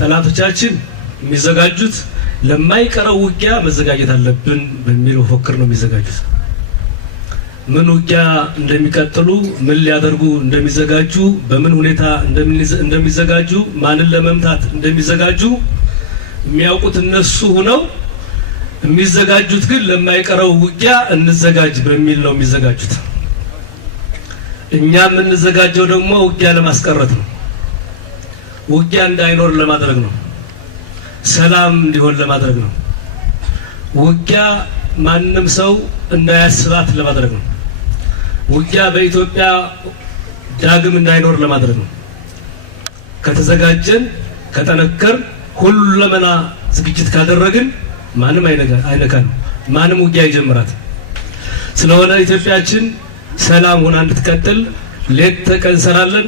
ጠላቶቻችን የሚዘጋጁት ለማይቀረው ውጊያ መዘጋጀት አለብን በሚለው ፎክር ነው የሚዘጋጁት። ምን ውጊያ እንደሚቀጥሉ ምን ሊያደርጉ እንደሚዘጋጁ በምን ሁኔታ እንደሚዘጋጁ ማንን ለመምታት እንደሚዘጋጁ የሚያውቁት እነሱ ሆነው የሚዘጋጁት ግን ለማይቀረው ውጊያ እንዘጋጅ በሚል ነው የሚዘጋጁት። እኛ የምንዘጋጀው ደግሞ ውጊያ ለማስቀረት ነው። ውጊያ እንዳይኖር ለማድረግ ነው። ሰላም እንዲሆን ለማድረግ ነው። ውጊያ ማንም ሰው እንዳያስባት ለማድረግ ነው። ውጊያ በኢትዮጵያ ዳግም እንዳይኖር ለማድረግ ነው። ከተዘጋጀን ከተነከር ሁሉመና ዝግጅት ካደረግን ማንም አይነካን፣ ማንም ውጊያ ይጀምራል። ስለሆነ ኢትዮጵያችን ሰላም ሆና እንድትቀጥል ሌት ተቀን እንሰራለን።